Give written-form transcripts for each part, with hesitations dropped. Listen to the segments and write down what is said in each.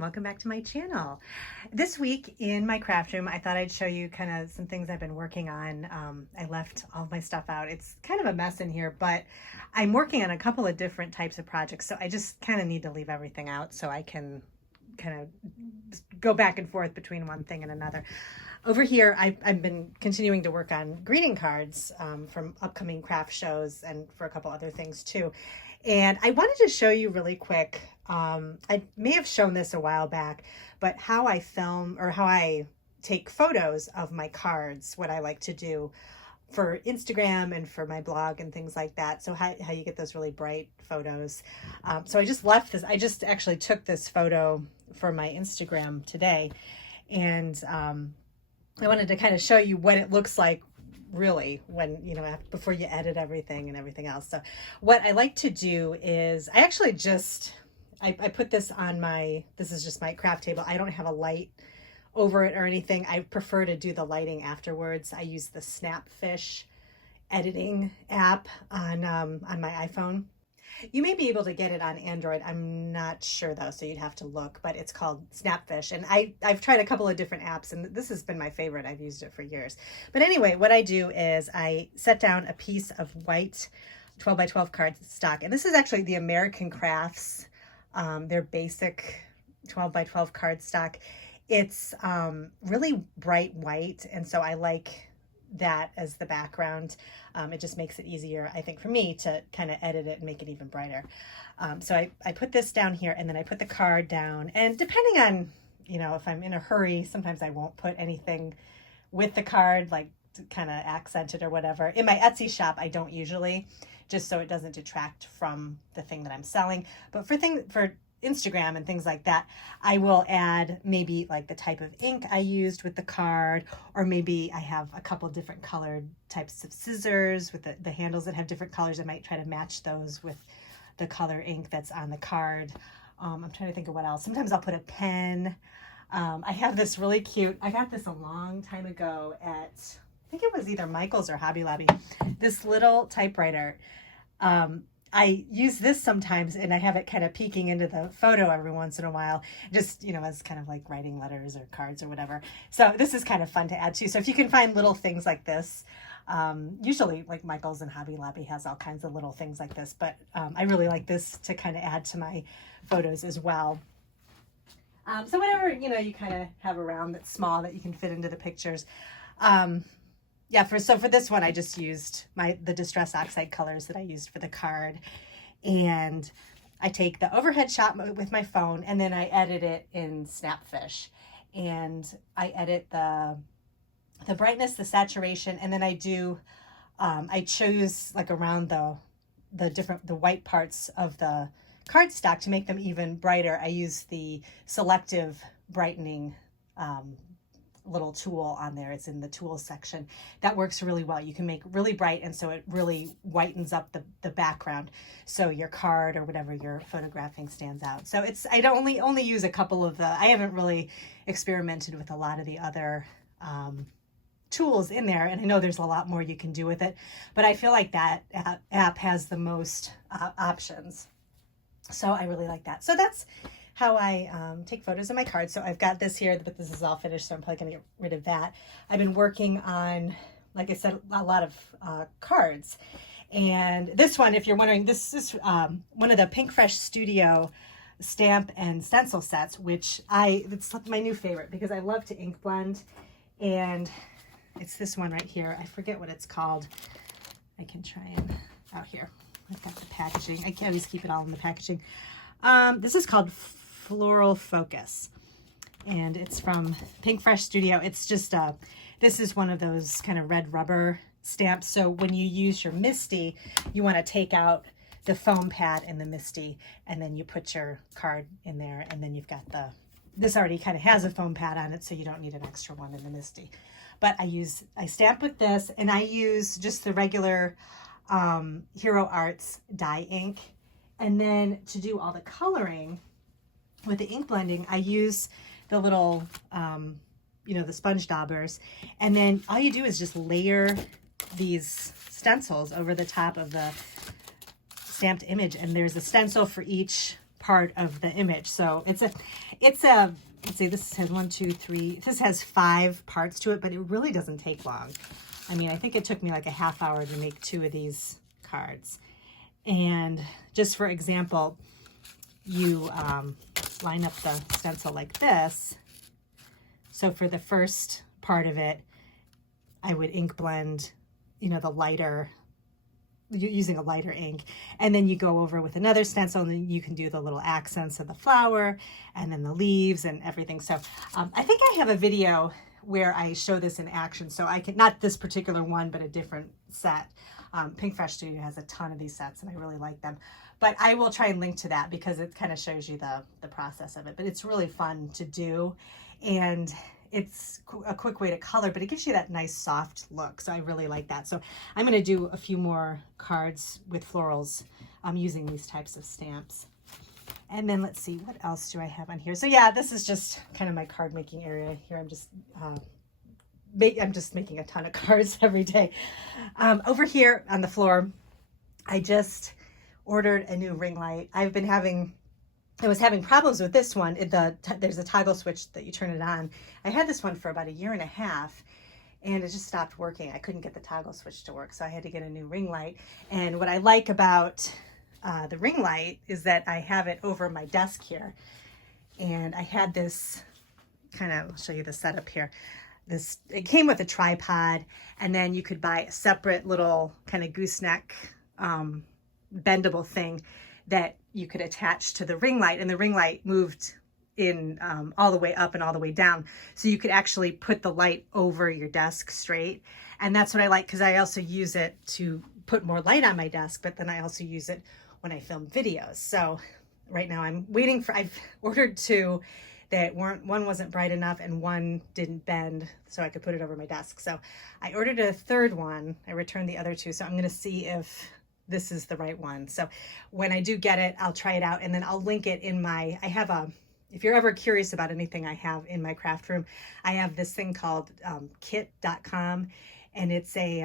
and welcome back to my channel. This week in my craft room, I thought I'd show you kind of some things I've been working on. I left all of my stuff out. It's kind of a mess in here, but I'm working on a couple of different types of projects, so I just kind of need to leave everything out so I can kind of go back and forth between one thing and another. Over here, I've been continuing to work on greeting cards from upcoming craft shows and for a couple other things too. And I wanted to show you really quick, I may have shown this a while back, but how I film or how I take photos of my cards, what I like to do for Instagram and for my blog and things like that. So how you get those really bright photos. So I just left this, I just actually took this photo for my Instagram today. And I wanted to kind of show you what it looks like really when, you know, before you edit everything and everything else. So what I like to do is I actually just, I put this on my, this is just my craft table. I don't have a light over it or anything. I prefer to do the lighting afterwards. I use the Snapfish editing app on my iPhone. You may be able to get it on Android. I'm not sure though, so you'd have to look, but it's called Snapfish. And I've tried a couple of different apps and this has been my favorite. I've used it for years. But anyway, what I do is I set down a piece of white 12 by 12 cardstock. And this is actually the American Crafts, their basic 12 by 12 cardstock. It's really bright white. And so I like that as the background. It just makes it easier, I think, for me to kind of edit it and make it even brighter. So I put this down here and then I put the card down, and depending on, you know, if I'm in a hurry, sometimes I won't put anything with the card, like to kind of accent it or whatever. In my Etsy shop, I don't usually, just so it doesn't detract from the thing that I'm selling. But for Instagram and things like that, I will add maybe like the type of ink I used with the card, or maybe I have a couple different colored types of scissors with the handles that have different colors. I might try to match those with the color ink that's on the card. I'm trying to think of what else. Sometimes I'll put a pen. I have this really cute, I got this a long time ago at, I think it was either Michael's or Hobby Lobby, this little typewriter. I use this sometimes and I have it kind of peeking into the photo every once in a while, just, you know, as kind of like writing letters or cards or whatever. So this is kind of fun to add too. So if you can find little things like this, usually like Michael's and Hobby Lobby has all kinds of little things like this, but I really like this to kind of add to my photos as well. So whatever, you know, you kind of have around that's small that you can fit into the pictures. Yeah, for this one, I just used the Distress Oxide colors that I used for the card. And I take the overhead shot with my phone and then I edit it in Snapfish. And I edit the brightness, the saturation, and then I do, I choose like around the white parts of the cardstock to make them even brighter. I use the selective brightening little tool on there. It's in the tools section. That works really well. You can make really bright, and so it really whitens up the background, so your card or whatever you're photographing stands out. So it's, I don't only use a couple of I haven't really experimented with a lot of the other tools in there, and I know there's a lot more you can do with it, but I feel like that app has the most options. So I really like that. So that's how I take photos of my cards. So I've got this here, but this is all finished, so I'm probably gonna get rid of that. I've been working on, like I said, a lot of cards. And this one, if you're wondering, this is one of the Pink Fresh Studio stamp and stencil sets, which it's my new favorite because I love to ink blend. And it's this one right here. I forget what it's called. I can try and, out here. I've got the packaging. I can't always keep it all in the packaging. This is called Floral Focus, and it's from Pink Fresh Studio. It's just this is one of those kind of red rubber stamps. So when you use your MISTI, you want to take out the foam pad in the MISTI, and then you put your card in there, and then you've got this already kind of has a foam pad on it, so you don't need an extra one in the MISTI. But I stamp with this, and I use just the regular Hero Arts dye ink. And then to do all the coloring with the ink blending, I use the little, you know, the sponge daubers. And then all you do is just layer these stencils over the top of the stamped image. And there's a stencil for each part of the image. So it's a, let's see, this has 1, 2, 3, this has 5 parts to it, but it really doesn't take long. I mean, I think it took me like a half hour to make 2 of these cards. And just for example, you line up the stencil like this. So for the first part of it, I would ink blend, you know, the lighter, using a lighter ink, and then you go over with another stencil, and then you can do the little accents of the flower and then the leaves and everything. So I think I have a video where I show this in action, so I can, not this particular one, but a different set. Pink Fresh Studio has a ton of these sets, and I really like them. But I will try and link to that because it kind of shows you the process of it. But it's really fun to do, and it's a quick way to color, but it gives you that nice soft look. So I really like that. So I'm going to do a few more cards with florals using these types of stamps. And then let's see, what else do I have on here? So yeah, this is just kind of my card making area here. I'm just making a ton of cards every day. Over here on the floor, I just ordered a new ring light. I was having problems with this one. There's a toggle switch that you turn it on. I had this one for about 1.5 years, and it just stopped working. I couldn't get the toggle switch to work, so I had to get a new ring light. And what I like about the ring light is that I have it over my desk here. And I had this kind of, I'll show you the setup here. It came with a tripod, and then you could buy a separate little kind of gooseneck bendable thing that you could attach to the ring light, and the ring light moved in all the way up and all the way down. So you could actually put the light over your desk straight. And that's what I like, because I also use it to put more light on my desk, but then I also use it when I film videos. So right now I'm waiting for, I've ordered 2 that one wasn't bright enough and one didn't bend, so I could put it over my desk. So I ordered a 3rd one. I returned the other 2. So I'm gonna see if this is the right one. So when I do get it, I'll try it out, and then I'll link it in my, if you're ever curious about anything I have in my craft room, I have this thing called kit.com, and it's a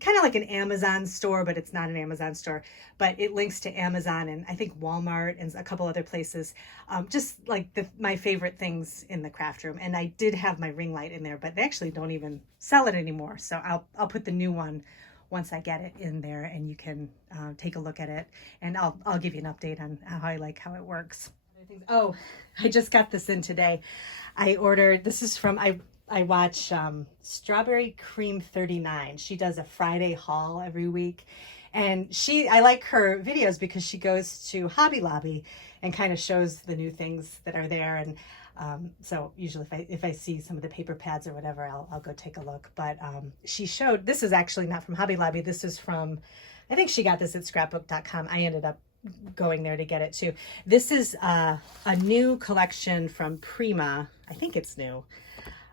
kind of like an Amazon store, but it's not an Amazon store, but it links to Amazon and I think Walmart and a couple other places, just like my favorite things in the craft room. And I did have my ring light in there, but they actually don't even sell it anymore. So I'll put the new one once I get it in there, and you can take a look at it, and I'll give you an update on how I like how it works. Oh, I just got this in today. I ordered, this is from, I watch Strawberry Cream 39. She does a Friday haul every week, and I like her videos because she goes to Hobby Lobby and kind of shows the new things that are there. And so usually if I see some of the paper pads or whatever, I'll go take a look. But she showed, this is actually not from Hobby Lobby. This is from, I think she got this at scrapbook.com. I ended up going there to get it too. This is a new collection from Prima. I think it's new.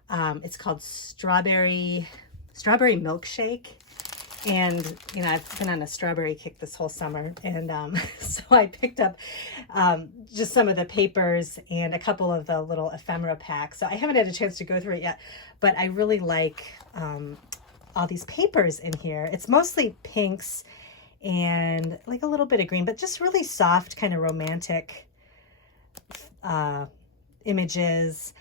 It's called Strawberry Milkshake. And, you know, I've been on a strawberry kick this whole summer. And so I picked up just some of the papers and a couple of the little ephemera packs. So I haven't had a chance to go through it yet, but I really like all these papers in here. It's mostly pinks and like a little bit of green, but just really soft, kind of romantic images.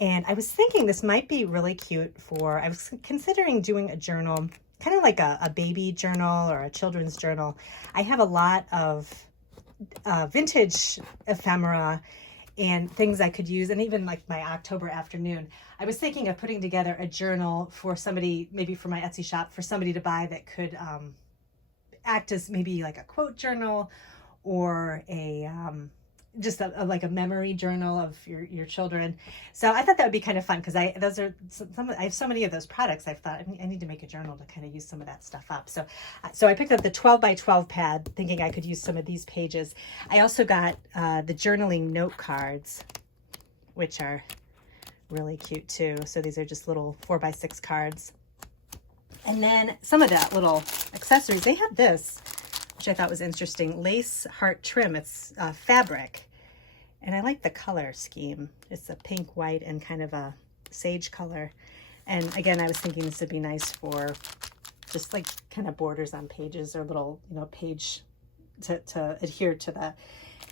And I was thinking this might be really cute I was considering doing a journal, kind of like a baby journal or a children's journal. I have a lot of vintage ephemera and things I could use, and even like my October afternoon. I was thinking of putting together a journal for somebody, maybe for my Etsy shop, for somebody to buy that could act as maybe like a quote journal or a just like a memory journal of your children. So I thought that would be kind of fun, because I have so many of those products. I've thought I need to make a journal to kind of use some of that stuff up. So I picked up the 12 by 12 pad, thinking I could use some of these pages. I also got the journaling note cards, which are really cute too. So these are just little 4 by 6 cards. And then some of that little accessories, they have this, which I thought was interesting, lace heart trim. It's fabric, and I like the color scheme. It's a pink, white, and kind of a sage color. And again, I was thinking this would be nice for just like kind of borders on pages or little, you know, page to adhere to the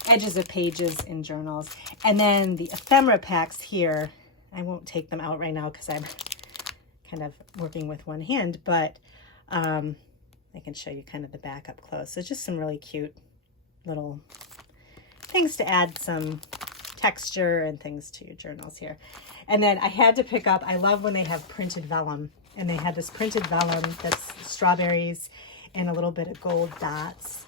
edges of pages in journals. And then the ephemera packs here, I won't take them out right now because I'm kind of working with one hand, but I can show you kind of the back up close. So just some really cute little things to add some texture and things to your journals here. And then I had to pick up, I love when they have printed vellum, and they had this printed vellum that's strawberries and a little bit of gold dots.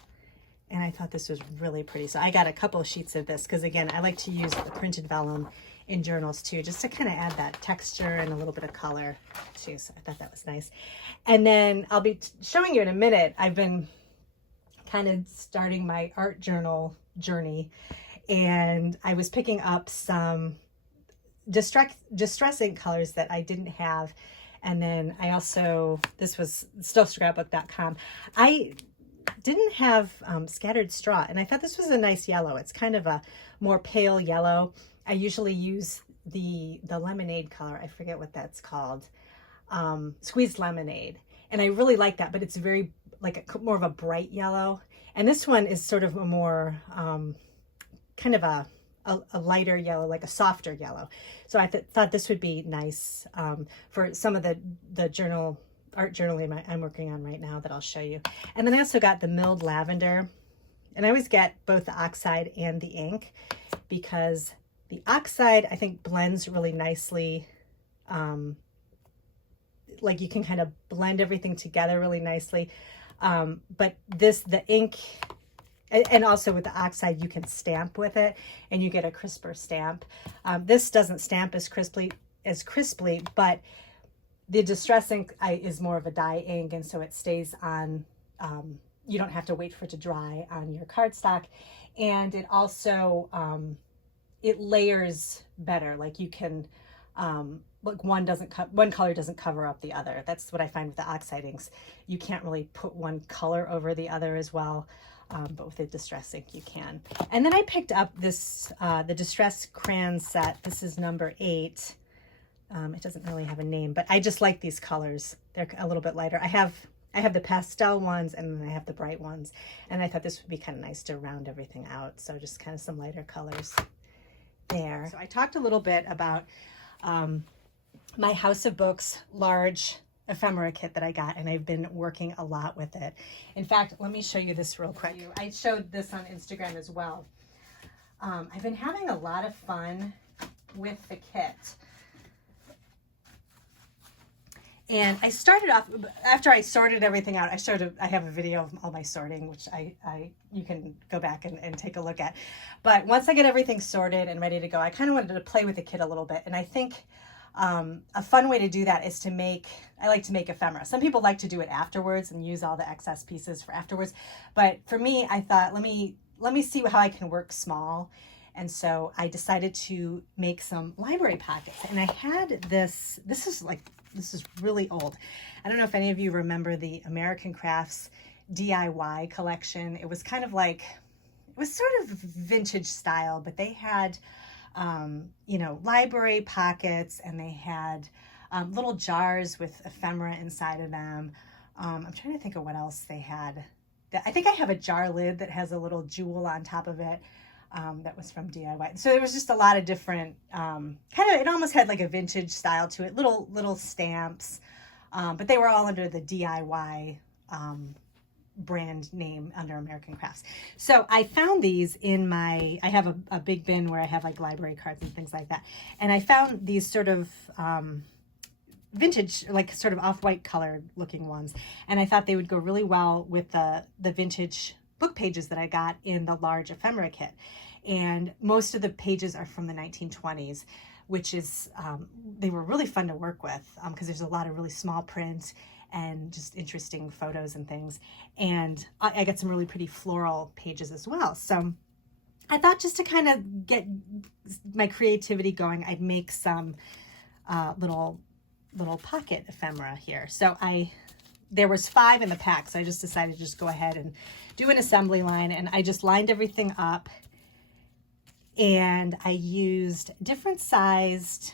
And I thought this was really pretty. So I got a couple of sheets of this because, again, I like to use the printed vellum in journals too, just to kind of add that texture and a little bit of color too. So I thought that was nice. And then I'll be showing you in a minute, I've been kind of starting my art journal journey, and I was picking up some distressing colors that I didn't have. And then I also, this was still scrapbook.com. I didn't have scattered straw, and I thought this was a nice yellow. It's kind of a more pale yellow. I usually use the lemonade color. I forget what that's called. Squeezed lemonade. And I really like that, but it's very like more of a bright yellow. And this one is sort of a more kind of a lighter yellow, like a softer yellow. So I thought this would be nice for some of the art journaling I'm working on right now that I'll show you. And then I also got the milled lavender, and I always get both the oxide and the ink because the oxide I think blends really nicely. Like you can kind of blend everything together really nicely. But the ink, and also with the oxide, you can stamp with it and you get a crisper stamp. This doesn't stamp as crisply, but the Distress ink is more of a dye ink, and so it stays on, you don't have to wait for it to dry on your cardstock. And it also, it layers better. Like you can, like one color doesn't cover up the other. That's what I find with the oxide inks. You can't really put one color over the other as well. But with the Distress ink you can. And then I picked up this, the Distress crayon set. This is number 8. It doesn't really have a name, but I just like these colors. They're a little bit lighter. I have the pastel ones and then I have the bright ones. And I thought this would be kind of nice to round everything out. So just kind of some lighter colors there. So I talked a little bit about my House of Books large ephemera kit that I got, and I've been working a lot with it. In fact, let me show you this real quick. I showed this on Instagram as well. I've been having a lot of fun with the kit. And I started off, after I sorted everything out, I have a video of all my sorting, which you can go back and take a look at. But once I get everything sorted and ready to go, I kind of wanted to play with the kit a little bit. And I think a fun way to do that is I like to make ephemera. Some people like to do it afterwards and use all the excess pieces for afterwards. But for me, I thought, let me see how I can work small. And so I decided to make some library pockets. And I had this is really old. I don't know if any of you remember the American Crafts DIY collection. It was kind of like, it was sort of vintage style, but they had, library pockets, and they had little jars with ephemera inside of them. I'm trying to think of what else they had. I think I have a jar lid that has a little jewel on top of it. That was from DIY. So there was just a lot of different, it almost had like a vintage style to it, little stamps, but they were all under the DIY brand name under American Crafts. So I found these I have a big bin where I have like library cards and things like that. And I found these sort of vintage, like sort of off-white colored looking ones. And I thought they would go really well with the vintage book pages that I got in the large ephemera kit. And most of the pages are from the 1920s, which is, they were really fun to work with because there's a lot of really small print and just interesting photos and things. And I got some really pretty floral pages as well. So I thought just to kind of get my creativity going, I'd make some little pocket ephemera here. So there was 5 in the pack, so I just decided to just go ahead and do an assembly line, and I just lined everything up, and I used different sized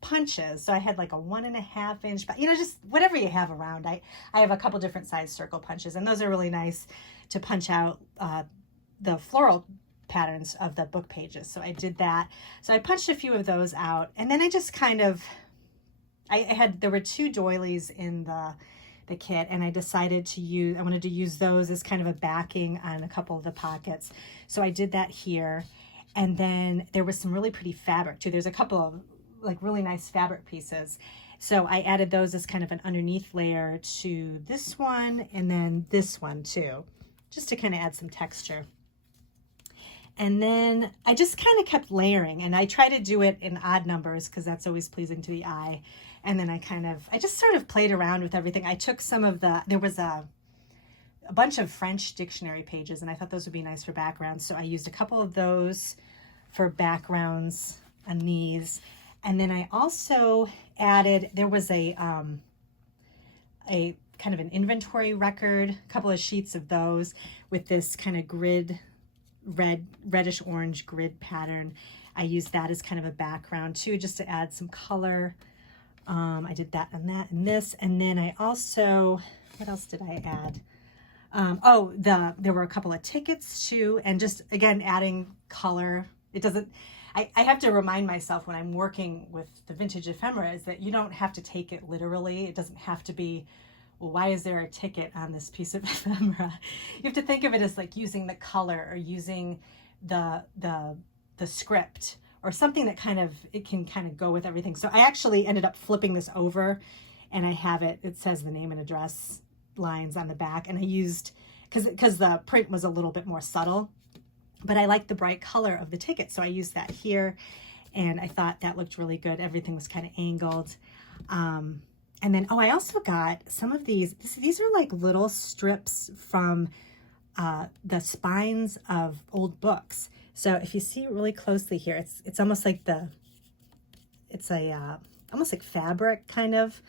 punches. So I had like a 1.5 inch, but you know, just whatever you have around. I have a couple different size circle punches, and those are really nice to punch out the floral patterns of the book pages. So I did that. So I punched a few of those out, and then I just kind of, there were 2 doilies in the kit, and I decided to use, I wanted to use those as kind of a backing on a couple of the pockets. So I did that here. And then there was some really pretty fabric too. There's a couple of like really nice fabric pieces. So I added those as kind of an underneath layer to this one and then this one too, just to kind of add some texture. And then I just kind of kept layering, and I try to do it in odd numbers because that's always pleasing to the eye. And then I just sort of played around with everything. I took some of there was a bunch of French dictionary pages, and I thought those would be nice for backgrounds. So I used a couple of those for backgrounds on these. And then I also added, there was a kind of an inventory record, a couple of sheets of those with this kind of grid, reddish orange grid pattern. I used that as kind of a background too, just to add some color. I did that and that and this. And then I also, what else did I add? There were a couple of tickets too, and just again adding color. It doesn't, I have to remind myself when I'm working with the vintage ephemera is that you don't have to take it literally. It doesn't have to be, well, why is there a ticket on this piece of ephemera? You have to think of it as like using the color or using the script or something that it can kind of go with everything. So I actually ended up flipping this over, and I have it says the name and address lines on the back, and I used, because the print was a little bit more subtle, but I liked the bright color of the ticket, so I used that here, and I thought that looked really good. Everything was kind of angled. And then I also got some of these are like little strips from the spines of old books. So if you see really closely here, it's almost like almost like fabric kind of,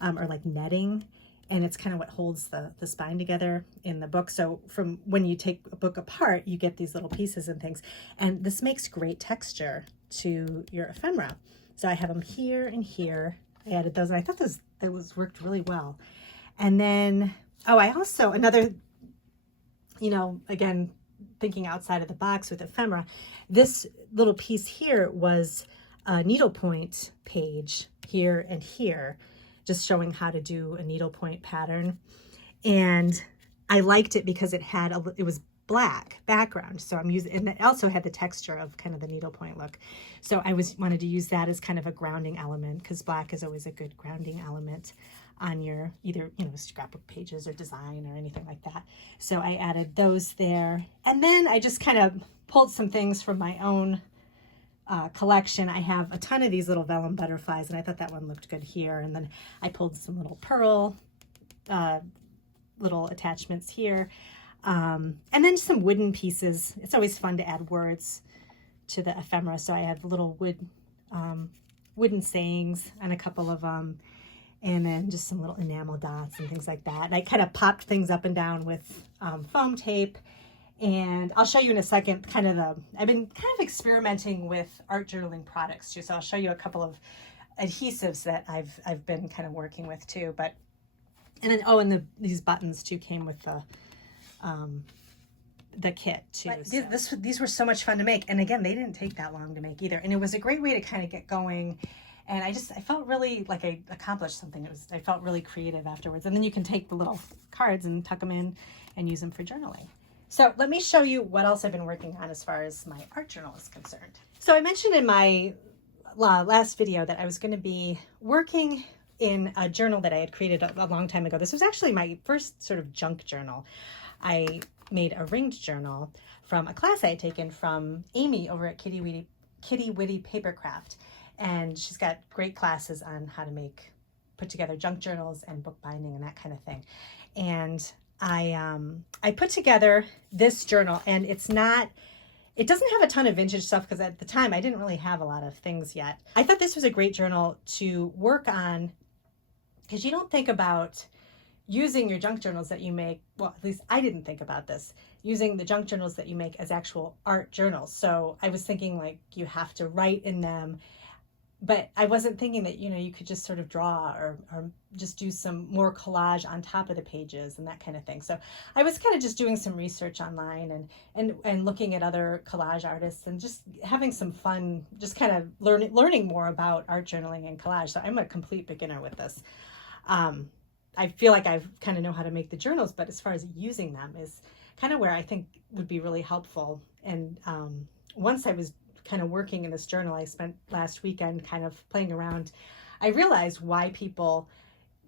or like netting. And it's kind of what holds the spine together in the book. So from when you take a book apart, you get these little pieces and things. And this makes great texture to your ephemera. So I have them here and here. I added those, and I thought those worked really well. And then, I also, another, again, thinking outside of the box with ephemera, this little piece here was a needlepoint page here and here, just showing how to do a needlepoint pattern. And I liked it because it was black background. So I'm using, and it also had the texture of kind of the needlepoint look. So I wanted to use that as kind of a grounding element, because black is always a good grounding element on your either, scrapbook pages or design or anything like that. So I added those there. And then I just kind of pulled some things from my own collection. I have a ton of these little vellum butterflies, and I thought that one looked good here. And then I pulled some little pearl little attachments here, and then some wooden pieces. It's always fun to add words to the ephemera, so I have little wooden sayings on a couple of them, and then just some little enamel dots and things like that. And I kind of popped things up and down with foam tape. And I'll show you in a second I've been kind of experimenting with art journaling products too. So I'll show you a couple of adhesives that I've been kind of working with too. These buttons too came with the kit too. These were so much fun to make. And again, they didn't take that long to make either. And it was a great way to kind of get going. And I felt really like I accomplished something. I felt really creative afterwards. And then you can take the little cards and tuck them in and use them for journaling. So let me show you what else I've been working on as far as my art journal is concerned. So I mentioned in my last video that I was going to be working in a journal that I had created a long time ago. This was actually my first sort of junk journal. I made a ringed journal from a class I had taken from Amy over at Kitty Witty Papercraft. And she's got great classes on how to put together junk journals and book binding and that kind of thing. And I put together this journal, and it doesn't have a ton of vintage stuff because at the time I didn't really have a lot of things yet. I thought this was a great journal to work on because you don't think about using your junk journals that you make, well, at least I didn't think about this, using the junk journals that you make as actual art journals. So I was thinking like you have to write in them but I wasn't thinking that, you could just sort of draw or just do some more collage on top of the pages and that kind of thing. So I was kind of just doing some research online and looking at other collage artists and just having some fun, just kind of learning more about art journaling and collage. So I'm a complete beginner with this. I feel like I kind of know how to make the journals, but as far as using them is kind of where I think would be really helpful. And once I was kind of working in this journal I spent last weekend kind of playing around, I realized why people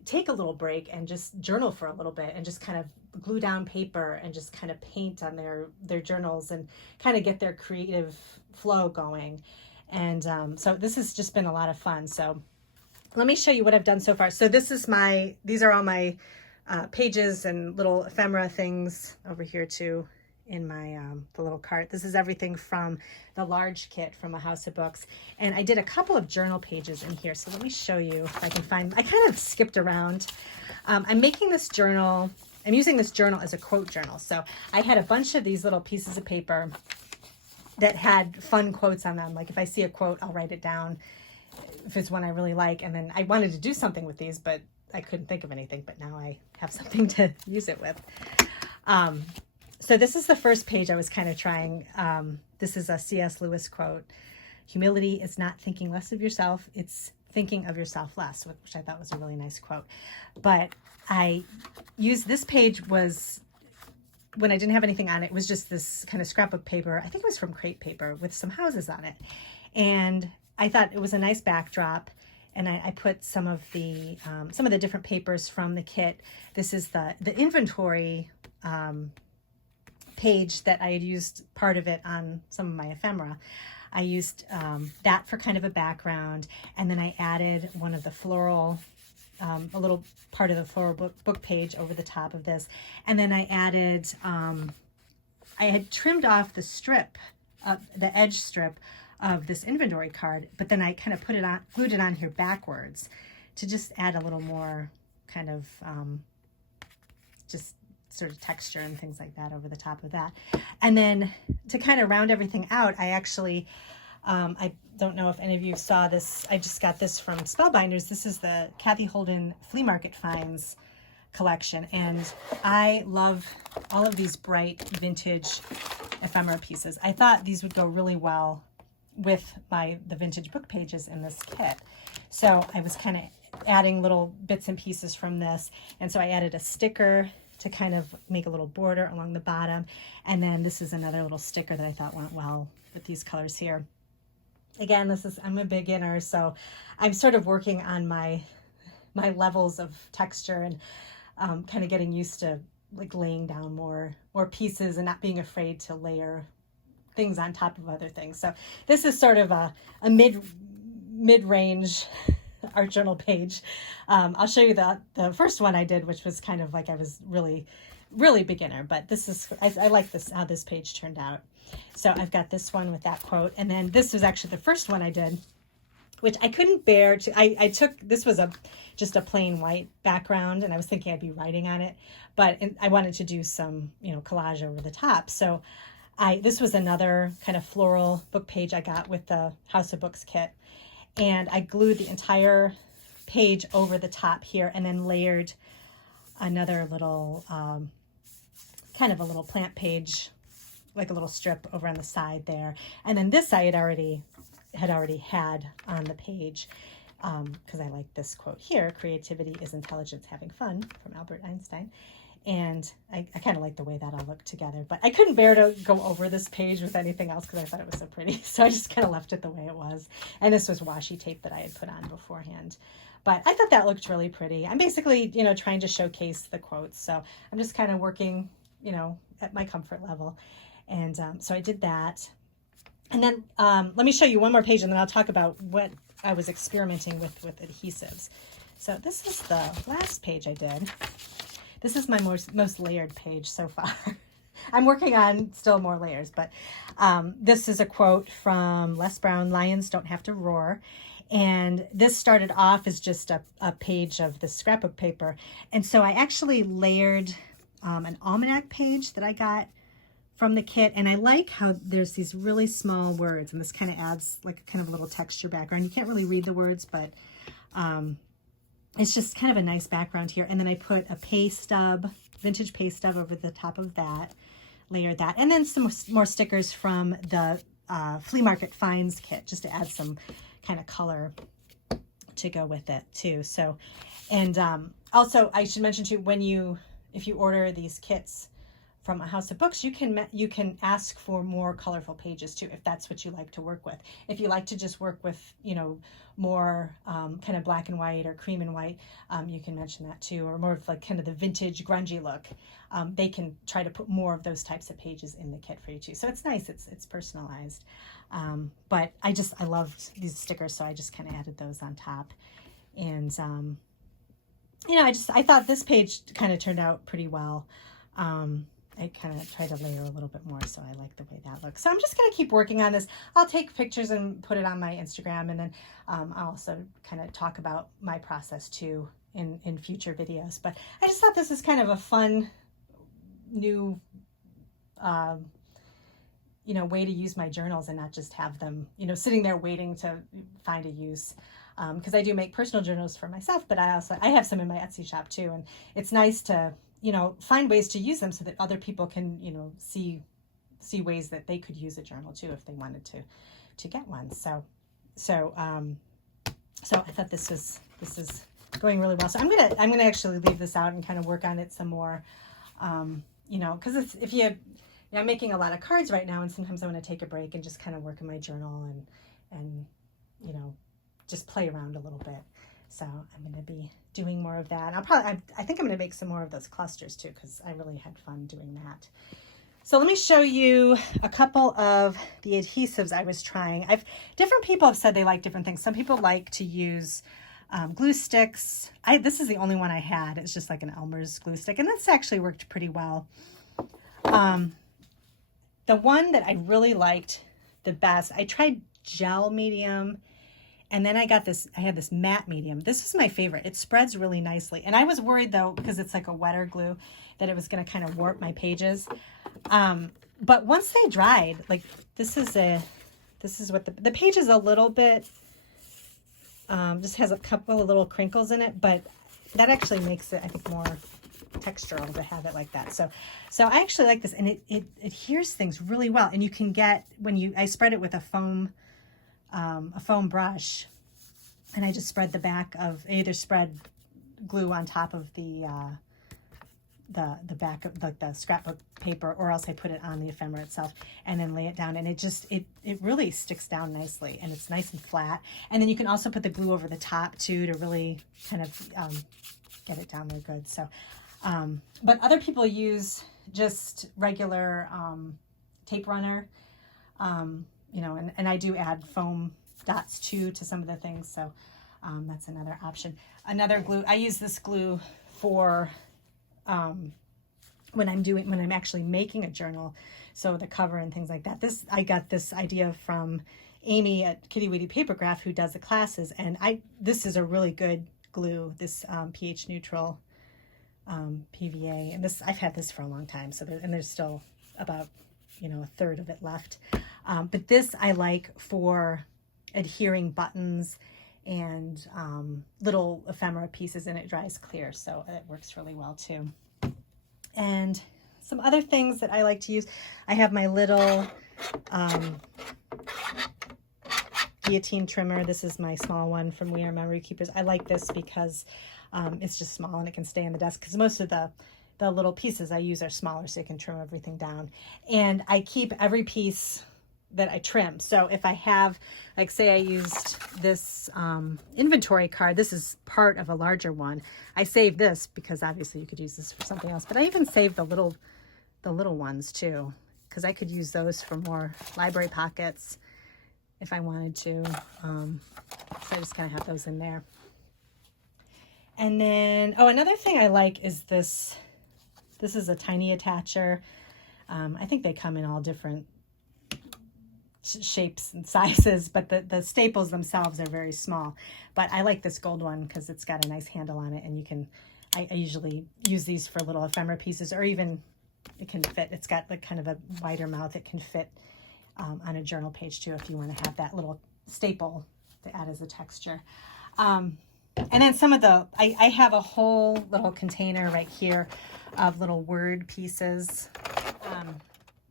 take a little break and just journal for a little bit and just kind of glue down paper and just kind of paint on their journals and kind of get their creative flow going. And so this has just been a lot of fun. So let me show you what I've done so far. So these are all my pages and little ephemera things over here too in my the little cart. This is everything from the large kit from a House of Books, and I did a couple of journal pages in here. So let me show you if I can find. I kind of skipped around. I'm making this journal. I'm using this journal as a quote journal. So I had a bunch of these little pieces of paper that had fun quotes on them. Like if I see a quote, I'll write it down if it's one I really like. And then I wanted to do something with these, but I couldn't think of anything. But now I have something to use it with. So this is the first page I was kind of trying. This is a C.S. Lewis quote. Humility is not thinking less of yourself. It's thinking of yourself less, which I thought was a really nice quote. But I used this page was when I didn't have anything on it. It was just this kind of scrapbook paper. I think it was from crepe paper with some houses on it. And I thought it was a nice backdrop. And I put some of the different papers from the kit. This is the inventory page that I had used part of it on some of my ephemera. I used that for kind of a background, and then I added one of the floral, a little part of the floral book page over the top of this, and then I added, I had trimmed off the strip, the edge strip of this inventory card, but then I kind of glued it on here backwards to just add a little more kind of just sort of texture and things like that over the top of that. And then to kind of round everything out, I actually, I don't know if any of you saw this. I just got this from Spellbinders. This is the Kathy Holden Flea Market Finds collection. And I love all of these bright vintage ephemera pieces. I thought these would go really well with the vintage book pages in this kit. So I was kind of adding little bits and pieces from this. And so I added a sticker to kind of make a little border along the bottom. And then this is another little sticker that I thought went well with these colors here. Again, I'm a beginner, so I'm sort of working on my levels of texture and kind of getting used to like laying down more pieces and not being afraid to layer things on top of other things. So this is sort of a mid-range art journal page. I'll show you the first one I did, which was kind of like I was really beginner, but this is, I like this, how this page turned out. So I've got this one with that quote, and then this was actually the first one I did, which I couldn't bear to, I took, this was just a plain white background, and I was thinking I'd be writing on it, but I wanted to do some, collage over the top. So this was another kind of floral book page I got with the House of Books kit. And I glued the entire page over the top here and then layered another little, kind of a little plant page, like a little strip over on the side there. And then this I had already had on the page because I like this quote here, creativity is intelligence having fun, from Albert Einstein. And I kind of like the way that all looked together, but I couldn't bear to go over this page with anything else because I thought it was so pretty. So I just kind of left it the way it was. And this was washi tape that I had put on beforehand. But I thought that looked really pretty. I'm basically, trying to showcase the quotes. So I'm just kind of working, at my comfort level. And so I did that. And then let me show you one more page and then I'll talk about what I was experimenting with adhesives. So this is the last page I did. This is my most layered page so far. I'm working on still more layers, but this is a quote from Les Brown, "Lions don't have to roar." And this started off as just a page of the scrapbook paper. And so I actually layered an almanac page that I got from the kit. And I like how there's these really small words, and this kind of adds like kind of a little texture background. You can't really read the words, but it's just kind of a nice background here. And then I put a pay stub, vintage pay stub over the top of that, layered that. And then some more stickers from the Flea Market Finds kit, just to add some kind of color to go with it too. So, and also I should mention too, if you order these kits from a house of books, you can ask for more colorful pages too, if that's what you like to work with. If you like to just work with, you know, more kind of black and white or cream and white, you can mention that too, or more of like kind of the vintage grungy look. They can try to put more of those types of pages in the kit for you too. So it's nice, it's personalized. But I loved these stickers, so I just kind of added those on top. And you know, I thought this page kind of turned out pretty well. I kind of tried to layer a little bit more, so I like the way that looks. So I'm just going to keep working on this. I'll take pictures and put it on my Instagram, and then I'll also kind of talk about my process too in future videos. But I just thought this is kind of a fun new you know, way to use my journals and not just have them, you know, sitting there waiting to find a use. Because I do make personal journals for myself, but I have some in my Etsy shop too, and it's nice to, you know, find ways to use them so that other people can, you know, see ways that they could use a journal too if they wanted to get one. So I thought this is going really well. So I'm gonna actually leave this out and kind of work on it some more. You know, because I'm making a lot of cards right now, and sometimes I want to take a break and just kind of work in my journal and you know, just play around a little bit. So I'm going to be doing more of that. I think I'm going to make some more of those clusters too, because I really had fun doing that. So let me show you a couple of the adhesives I was trying. Different people have said they like different things. Some people like to use glue sticks. This is the only one I had. It's just like an Elmer's glue stick, and this actually worked pretty well. The one that I really liked the best, I tried gel medium, and then I had this matte medium. This is my favorite. It spreads really nicely. And I was worried though, because it's like a wetter glue, that it was going to kind of warp my pages. But once they dried, like this is what the page is a little bit, just has a couple of little crinkles in it, but that actually makes it, I think, more textural to have it like that. So I actually like this, and it adheres things really well. And you can get, I spread it with a foam brush, and I just spread the back of, either spread glue on top of the back of like the scrapbook paper, or else I put it on the ephemera itself and then lay it down, and it really sticks down nicely, and it's nice and flat. And then you can also put the glue over the top too to really kind of get it down there good. So but other people use just regular tape runner, you know, and I do add foam dots too to some of the things. So that's another option. Another glue, I use this glue for when I'm actually making a journal, so the cover and things like that. I got this idea from Amy at Kitty Weedy Papercraft, who does the classes, and this is a really good glue, this pH neutral PVA, and I've had this for a long time, so there's still about, you know, a third of it left. But this I like for adhering buttons and little ephemera pieces, and it dries clear, so it works really well too. And some other things that I like to use, I have my little guillotine trimmer. This is my small one from We Are Memory Keepers. I like this because it's just small and it can stay on the desk, because most of the little pieces I use are smaller, so you can trim everything down. And I keep every piece that I trim. So if I have, like, say I used this inventory card, this is part of a larger one. I save this because obviously you could use this for something else, but I even save the little ones too, because I could use those for more library pockets if I wanted to. So I just kind of have those in there. And then, another thing I like is this. This is a tiny attacher. I think they come in all different shapes and sizes, but the staples themselves are very small. But I like this gold one because it's got a nice handle on it, and I usually use these for little ephemera pieces, or even it can fit. It's got like kind of a wider mouth. It can fit on a journal page too if you want to have that little staple to add as a texture. And then some of the, I have a whole little container right here of little word pieces.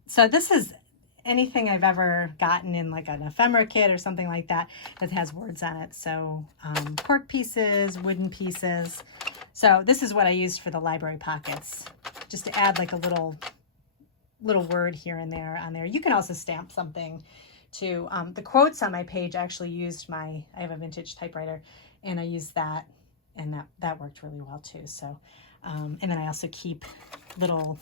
So this is anything I've ever gotten in like an ephemera kit or something like that that has words on it. So cork pieces, wooden pieces. So this is what I used for the library pockets, just to add like a little word here and there on there. You can also stamp something too. The quotes on my page, I actually used I have a vintage typewriter, and I used that, and that worked really well too. So, and then I also keep little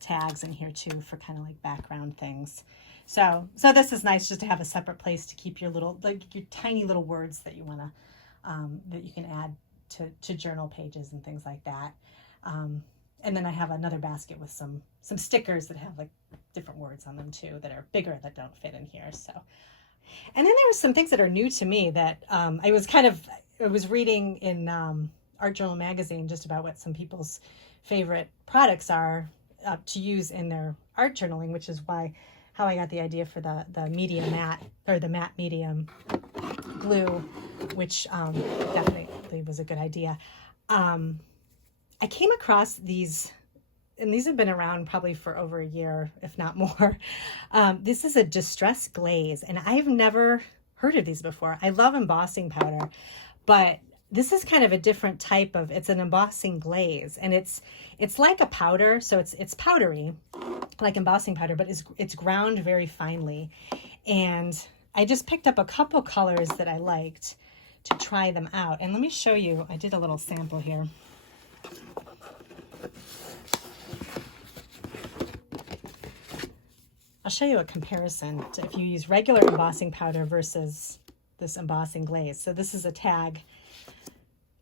tags in here too for kind of like background things. So this is nice just to have a separate place to keep your little, like your tiny little words that you want to, that you can add to journal pages and things like that. And then I have another basket with some stickers that have like different words on them too that are bigger that don't fit in here. So, and then there were some things that are new to me that I was reading in Art Journal magazine just about what some people's favorite products are to use in their art journaling, which is how I got the idea for the medium matte, or the matte medium glue, which definitely was a good idea. I came across these, and these have been around probably for over a year, if not more. This is a distress glaze, and I've never heard of these before. I love embossing powder, but this is kind of a different type of, it's an embossing glaze, and it's like a powder, so it's powdery, like embossing powder, but it's ground very finely. And I just picked up a couple colors that I liked to try them out. And let me show you, I did a little sample here. I'll show you a comparison to if you use regular embossing powder versus this embossing glaze. So this is a tag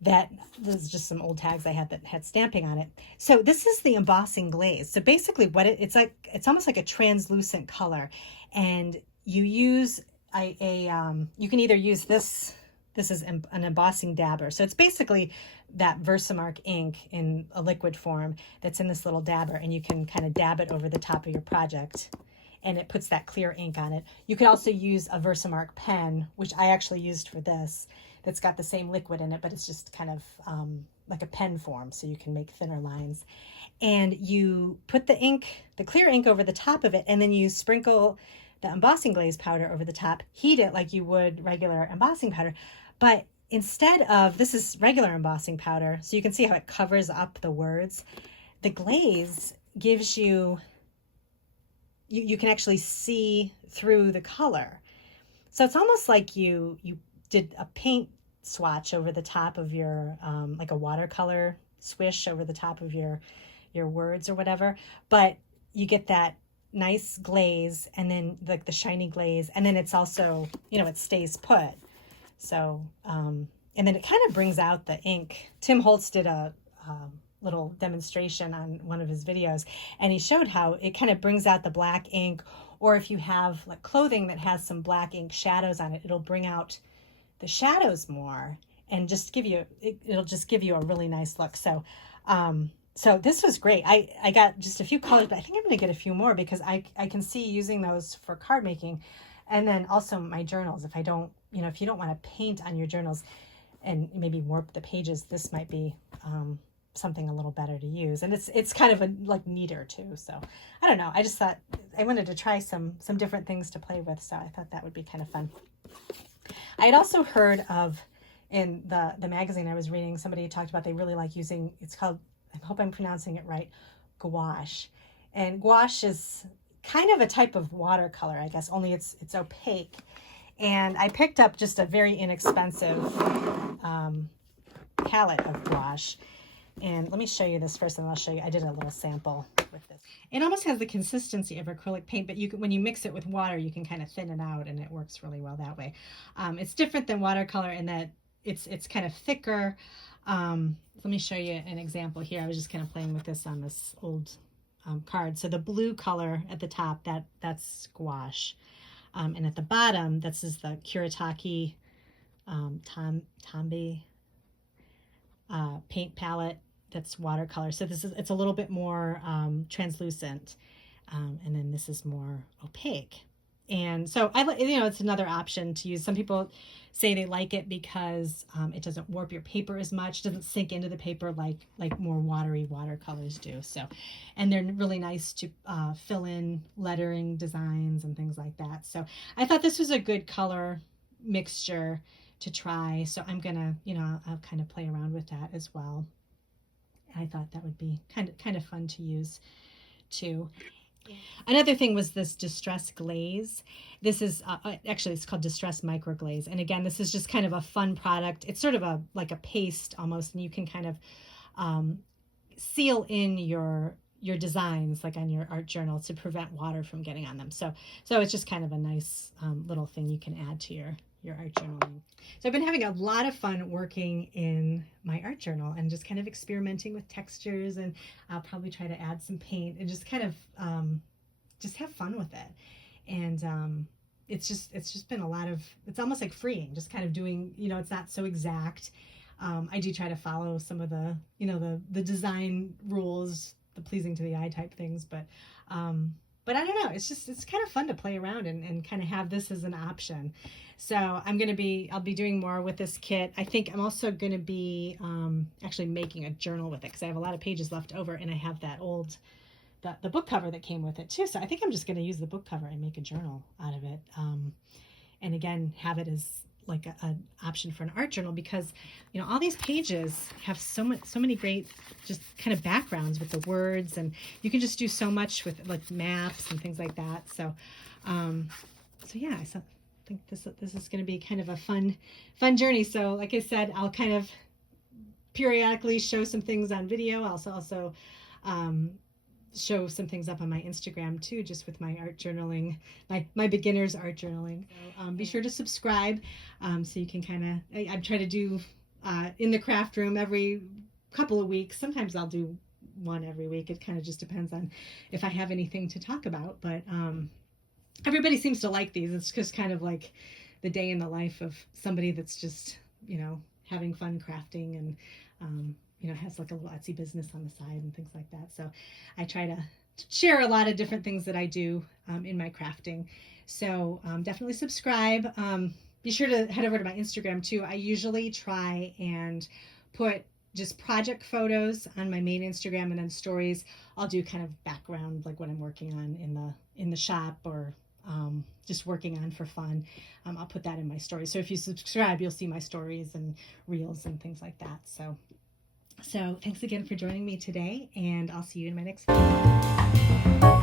this is just some old tags I had that had stamping on it. So this is the embossing glaze. So basically what it's like, it's almost like a translucent color, and you use you can either use this is an embossing dabber. So it's basically that Versamark ink in a liquid form that's in this little dabber, and you can kind of dab it over the top of your project, and it puts that clear ink on it. You could also use a Versamark pen, which I actually used for this, that's got the same liquid in it, but it's just kind of like a pen form, so you can make thinner lines. And you put the ink, the clear ink, over the top of it, and then you sprinkle the embossing glaze powder over the top, heat it like you would regular embossing powder. But instead of, this is regular embossing powder, so you can see how it covers up the words. The glaze gives you can actually see through the color. So it's almost like you did a paint swatch over the top of your, like a watercolor swish over the top of your words or whatever, but you get that nice glaze, and then like the shiny glaze, and then it's also, it stays put. So, and then it kind of brings out the ink. Tim Holtz did a little demonstration on one of his videos, and he showed how it kind of brings out the black ink, or if you have like clothing that has some black ink shadows on it, it'll bring out the shadows more and just give you, it'll just give you a really nice look. So, so this was great. I got just a few colors, but I think I'm going to get a few more because I can see using those for card making, and then also my journals. If I don't, if you don't want to paint on your journals and maybe warp the pages, this might be something a little better to use. And it's kind of like neater too. So I don't know. I just thought I wanted to try some different things to play with. So I thought that would be kind of fun. I had also heard of, in the magazine I was reading, somebody talked about they really like using, it's called, I hope I'm pronouncing it right, gouache. And gouache is kind of a type of watercolor, I guess, only it's opaque. And I picked up just a very inexpensive palette of gouache. And let me show you this first, and I'll show you, I did a little sample with this. It almost has the consistency of acrylic paint, but when you mix it with water, you can kind of thin it out, and it works really well that way. It's different than watercolor in that it's kind of thicker. Let me show you an example here. I was just kind of playing with this on this old card. So the blue color at the top, that's gouache. And at the bottom, this is the Kuretake Tambi paint palette. that's watercolor. So it's a little bit more translucent, and then this is more opaque. And so it's another option to use. Some people say they like it because it doesn't warp your paper as much, doesn't sink into the paper like more watery watercolors do. So, and they're really nice to fill in lettering designs and things like that. So I thought this was a good color mixture to try. So I'm gonna, I'll kind of play around with that as well. I thought that would be kind of fun to use too. Another thing was this Distress Glaze. This is actually, it's called Distress Micro Glaze. And again, this is just kind of a fun product. It's sort of like a paste almost, and you can kind of seal in your designs like on your art journal to prevent water from getting on them. So it's just kind of a nice little thing you can add to your art journaling. So I've been having a lot of fun working in my art journal and just kind of experimenting with textures, and I'll probably try to add some paint and just kind of just have fun with it. And it's just been a lot of, it's almost like freeing, just kind of doing, it's not so exact. I do try to follow some of the, the design rules, the pleasing to the eye type things, but I don't know, it's kind of fun to play around and kind of have this as an option. So I'll be doing more with this kit. I think I'm also going to be actually making a journal with it because I have a lot of pages left over, and I have that old, the book cover that came with it too. So I think I'm just going to use the book cover and make a journal out of it. And again, have it as like an option for an art journal because, all these pages have so many great just kind of backgrounds with the words, and you can just do so much with like maps and things like that. So, yeah, I think this is going to be kind of a fun journey. So like I said, I'll kind of periodically show some things on video. I'll also show some things up on my Instagram too, just with my art journaling, my beginner's art journaling. So be sure to subscribe so you can kind of, I try to do in the craft room every couple of weeks. Sometimes I'll do one every week. It kind of just depends on if I have anything to talk about, but everybody seems to like these. It's just kind of like the day in the life of somebody that's just, having fun crafting and, has like a little Etsy business on the side and things like that. So I try to share a lot of different things that I do in my crafting. So definitely subscribe. Be sure to head over to my Instagram too. I usually try and put just project photos on my main Instagram, and then stories I'll do kind of background, like what I'm working on in the shop or just working on for fun. I'll put that in my stories. So if you subscribe, you'll see my stories and reels and things like that. So thanks again for joining me today, and I'll see you in my next video.